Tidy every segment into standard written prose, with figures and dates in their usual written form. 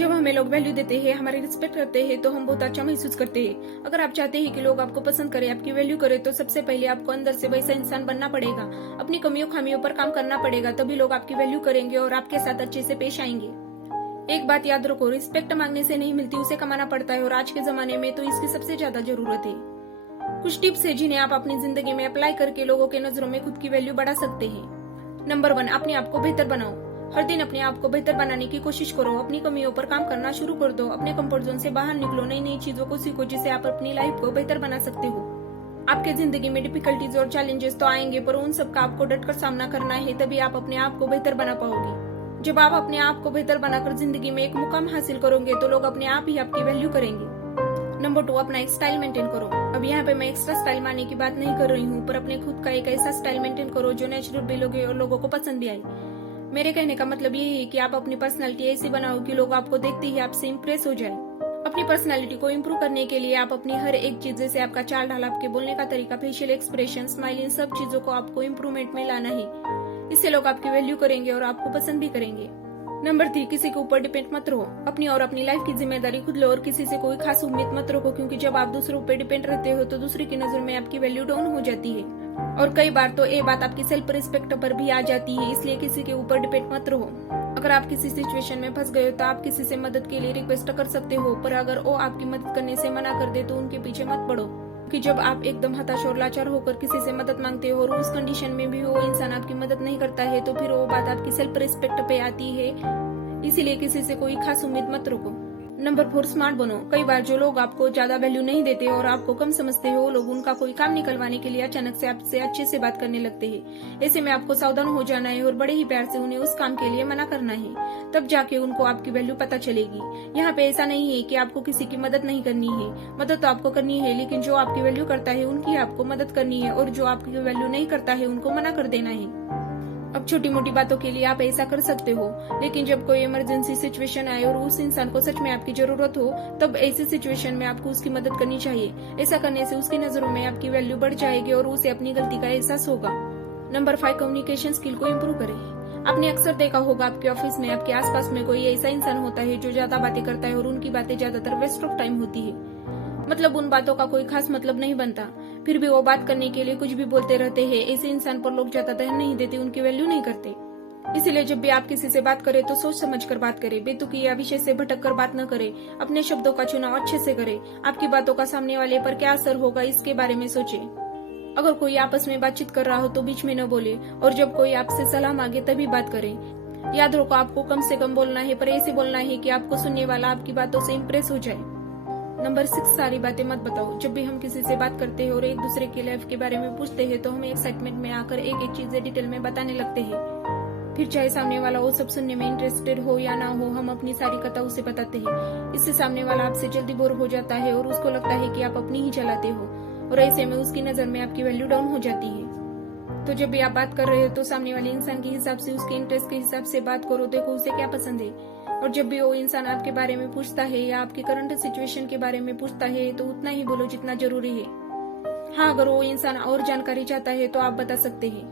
जब हमें लोग वैल्यू देते हैं, हमारी रिस्पेक्ट करते हैं, तो हम बहुत अच्छा महसूस करते हैं। अगर आप चाहते हैं कि लोग आपको पसंद करें, आपकी वैल्यू करें, तो सबसे पहले आपको अंदर से वैसा इंसान बनना पड़ेगा। अपनी कमियों खामियों पर काम करना पड़ेगा, तभी लोग आपकी वैल्यू करेंगे और आपके साथ अच्छे से पेश आएंगे। एक बात याद रखो, रिस्पेक्ट मांगने से नहीं मिलती, उसे कमाना पड़ता है, और आज के जमाने में तो इसकी सबसे ज्यादा जरूरत है। कुछ टिप्स है जिन्हें आप अपनी जिंदगी में अप्लाई करके लोगों के नजरों में खुद की वैल्यू बढ़ा सकते हैं। नंबर 1, अपने आप को बेहतर बनाओ। हर दिन अपने आप को बेहतर बनाने की कोशिश करो। अपनी कमियों पर काम करना शुरू कर दो। अपने कंफर्ट जोन से बाहर निकलो। नई नई चीजों को सीखो जिससे आप अपनी लाइफ को बेहतर बना सकते हो। आपके जिंदगी में डिफिकल्टीज और चैलेंजेस तो आएंगे, पर उन सब का आपको डटकर सामना करना है, तभी आप अपने आप को बेहतर बना पाओगे। जब आप अपने आप को बेहतर बनाकर जिंदगी में एक मुकाम हासिल करोगे, तो लोग अपने आप ही आपकी वैल्यू करेंगे। नंबर 2, अपना एक स्टाइल मेंटेन करो। अब यहाँ पे मैं एक्स्ट्रा स्टाइल मारने की बात नहीं कर रही हूँ, पर अपने खुद का एक ऐसा स्टाइल मेंटेन करो जो नेचुरल भी लगे और लोगों को पसंद भी आए। मेरे कहने का मतलब ये है कि आप अपनी पर्सनालिटी ऐसी बनाओ कि लोग आपको देखते ही आपसे इम्प्रेस हो जाए। अपनी पर्सनालिटी को इम्प्रूव करने के लिए आप अपनी हर एक चीज, जैसे आपका चाल ढाल, आपके बोलने का तरीका, फेशियल एक्सप्रेशन, स्माइल, इन सब चीजों को आपको इम्प्रूवमेंट में लाना है। इससे लोग आपकी वैल्यू करेंगे और आपको पसंद भी करेंगे। नंबर 3, किसी के ऊपर डिपेंड मत रहो। अपनी और अपनी लाइफ की जिम्मेदारी खुद लो और किसी से कोई खास उम्मीद मत रखो, क्योंकि जब आप दूसरों पर डिपेंड रहते हो तो दूसरे की नजर में आपकी वैल्यू डाउन हो जाती है, और कई बार तो ये बात आपकी सेल्फ रिस्पेक्ट पर भी आ जाती है। इसलिए किसी के ऊपर डिपेंड मत रहो। अगर आप किसी सिचुएशन में फंस गए हो तो आप किसी से मदद के लिए रिक्वेस्ट कर सकते हो, पर अगर वो आपकी मदद करने से मना कर दे तो उनके पीछे मत पड़ो। कि जब आप एकदम हताश और लाचार होकर किसी से मदद मांगते हो और उस कंडीशन में भी वो इंसान आपकी मदद नहीं करता है, तो फिर वो बात आपकी सेल्फ रिस्पेक्ट पे आती है। इसीलिए किसी से कोई खास उम्मीद मत रखो। नंबर 4, स्मार्ट बनो। कई बार जो लोग आपको ज्यादा वैल्यू नहीं देते और आपको कम समझते हो, लोग उनका कोई काम निकलवाने के लिए अचानक से आपसे अच्छे से बात करने लगते हैं। ऐसे में आपको सावधान हो जाना है और बड़े ही प्यार से उन्हें उस काम के लिए मना करना है, तब जाके उनको आपकी वैल्यू पता चलेगी। यहाँ पे ऐसा नहीं है कि आपको किसी की मदद नहीं करनी है, मदद तो आपको करनी है, लेकिन जो आपकी वैल्यू करता है उनकी आपको मदद करनी है, और जो आपकी वैल्यू नहीं करता है उनको मना कर देना है। अब छोटी मोटी बातों के लिए आप ऐसा कर सकते हो, लेकिन जब कोई इमरजेंसी सिचुएशन आए और उस इंसान को सच में आपकी जरूरत हो, तब ऐसी सिचुएशन में आपको उसकी मदद करनी चाहिए। ऐसा करने से उसकी नजरों में आपकी वैल्यू बढ़ जाएगी और उसे अपनी गलती का एहसास होगा। नंबर 5, कम्युनिकेशन स्किल को इम्प्रूव करें। आपने अक्सर देखा होगा आपके ऑफिस में, आपके आसपास में कोई ऐसा इंसान होता है जो ज्यादा बातें करता है और उनकी बातें ज्यादातर वेस्ट ऑफ टाइम होती है। मतलब उन बातों का कोई खास मतलब नहीं बनता, फिर भी वो बात करने के लिए कुछ भी बोलते रहते हैं। ऐसे इंसान पर लोग ज्यादा ध्यान नहीं देते, उनकी वैल्यू नहीं करते। इसीलिए जब भी आप किसी से बात करें तो सोच समझ कर बात करें, बेतुकी या विषय से भटक कर बात न करें। अपने शब्दों का चुनाव अच्छे से करें। आपकी बातों का सामने वाले पर क्या असर होगा, इसके बारे में सोचें। अगर कोई आपस में बातचीत कर रहा हो तो बीच में न बोले, और जब कोई आपसे सलाह मांगे तभी बात करें। याद रखो, आपको कम से कम बोलना है, पर ऐसे बोलना है कि आपको सुनने वाला आपकी बातों से इम्प्रेस हो जाए। नंबर 6, सारी बातें मत बताओ। जब भी हम किसी से बात करते हैं और एक दूसरे की लाइफ के बारे में पूछते हैं, तो हमें एक्साइटमेंट में आकर एक एक चीजें डिटेल में बताने लगते हैं। फिर चाहे सामने वाला वो सब सुनने में इंटरेस्टेड हो या ना हो, हम अपनी सारी कथा उसे बताते हैं। इससे सामने वाला आपसे जल्दी बोर हो जाता है और उसको लगता है कि आप अपनी ही चलाते हो, और ऐसे में उसकी नजर में आपकी वैल्यू डाउन हो जाती है। तो जब भी आप बात कर रहे हो तो सामने वाले इंसान के हिसाब से, उसके इंटरेस्ट के हिसाब से बात करो। देखो उसे क्या पसंद है, और जब भी वो इंसान आपके बारे में पूछता है या आपकी करंट सिचुएशन के बारे में पूछता है, तो उतना ही बोलो जितना जरूरी है। हाँ, अगर वो इंसान और जानकारी चाहता है तो आप बता सकते हैं।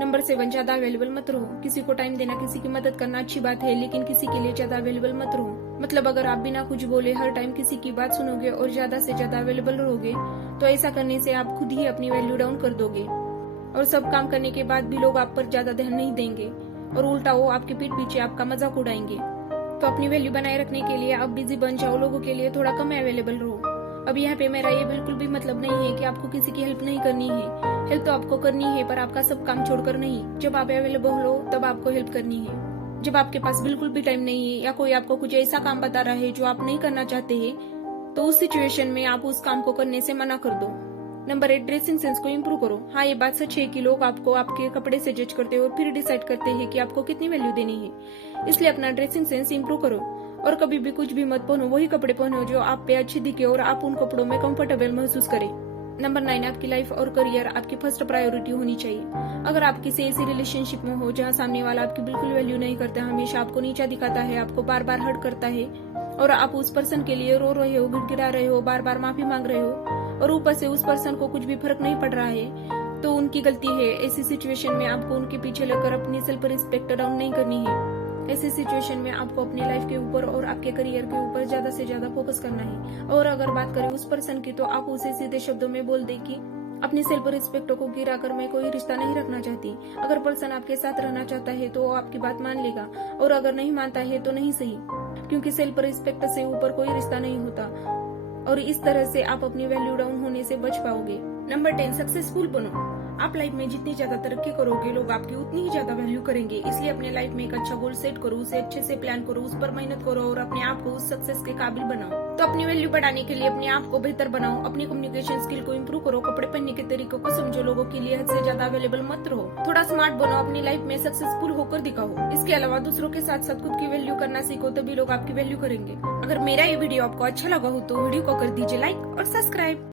नंबर 7, ज्यादा अवेलेबल मत रहो। किसी को टाइम देना, किसी की मदद करना अच्छी बात है, लेकिन किसी के लिए ज्यादा अवेलेबल मत रहो। मतलब अगर आप बिना कुछ बोले हर टाइम किसी की बात सुनोगे और ज्यादा से ज्यादा अवेलेबल रहोगे, तो ऐसा करने से आप खुद ही अपनी वैल्यू डाउन कर दोगे, और सब काम करने के बाद भी लोग आप पर ज्यादा ध्यान नहीं देंगे, और उल्टा वो आपके पीठ पीछे आपका मजाक उड़ाएंगे। तो अपनी वैल्यू बनाए रखने के लिए आप बिजी बन जाओ, लोगों के लिए थोड़ा कम अवेलेबल रहो। अब यहाँ पे मेरा ये बिल्कुल भी मतलब नहीं है कि आपको किसी की हेल्प नहीं करनी है। हेल्प तो आपको करनी है, पर आपका सब काम छोड़कर नहीं। जब आप अवेलेबल हो तब आपको हेल्प करनी है। जब आपके पास बिल्कुल भी टाइम नहीं है या कोई आपको कुछ ऐसा काम बता रहा है जो आप नहीं करना चाहते हैं, तो उस सिचुएशन में आप उस काम को करने से मना कर दो। नंबर 8, ड्रेसिंग सेंस को इम्प्रूव करो। हाँ, ये बात सच है कि लोग आपको आपके कपड़े से जज करते हैं और फिर डिसाइड करते हैं कि आपको कितनी वैल्यू देनी है। इसलिए अपना ड्रेसिंग सेंस इम्प्रूव करो, और कभी भी कुछ भी मत पहनो। वही कपड़े पहनो जो आप पे अच्छी दिखे और आप उन कपड़ों में कंफर्टेबल महसूस करें। नंबर 9, आपकी लाइफ और करियर आपकी फर्स्ट प्रायोरिटी होनी चाहिए। अगर आप किसी ऐसी रिलेशनशिप में हो जहाँ सामने वाला आपकी बिल्कुल वैल्यू नहीं करता, हमेशा आपको नीचा दिखाता है, आपको बार बार हर्ट करता है, और आप उस पर्सन के लिए रो रहे हो, गिड़गिड़ा रहे हो, बार बार माफी मांग रहे हो, और ऊपर से उस पर्सन को कुछ भी फर्क नहीं पड़ रहा है, तो उनकी गलती है। ऐसी सिचुएशन में आपको उनके पीछे लगकर अपनी सेल्फ रिस्पेक्ट डाउन नहीं करनी है। ऐसी सिचुएशन में आपको अपनी लाइफ के ऊपर और आपके करियर के ऊपर ज्यादा से ज्यादा फोकस करना है। और अगर बात करें उस पर्सन की, तो आप उसे सीधे शब्दों में बोल दे कि अपनी सेल्फ रिस्पेक्ट को गिराकर मैं कोई रिश्ता नहीं रखना चाहती। अगर पर्सन आपके साथ रहना चाहता है तो वो आपकी बात मान लेगा, और अगर नहीं मानता है तो नहीं सही, क्योंकि सेल्फ रिस्पेक्ट से ऊपर कोई रिश्ता नहीं होता। और इस तरह से आप अपनी वैल्यू डाउन होने से बच पाओगे। नंबर 10, सक्सेसफुल बनो। आप लाइफ में जितनी ज्यादा तरक्की करोगे, लोग आपकी उतनी ही ज्यादा वैल्यू करेंगे। इसलिए अपने लाइफ में एक अच्छा गोल सेट करो, उसे अच्छे से प्लान करो, उस पर मेहनत करो और अपने आप को उस सक्सेस के काबिल बनाओ। तो अपनी वैल्यू बढ़ाने के लिए अपने आप को बेहतर बनाओ, अपनी कम्युनिकेशन स्किल को इम्प्रूव करो, कपड़े पहनने के तरीकों को समझो, लोगों के लिए हद से ज्यादा अवेलेबल मत रहो, थोड़ा स्मार्ट बनो, अपनी लाइफ में सक्सेसफुल होकर दिखाओ। इसके अलावा दूसरों के साथ साथ खुद की वैल्यू करना सीखो, तभी लोग आपकी वैल्यू करेंगे। अगर मेरा ये वीडियो आपको अच्छा लगा हो तो वीडियो को कर दीजिए लाइक और सब्सक्राइब।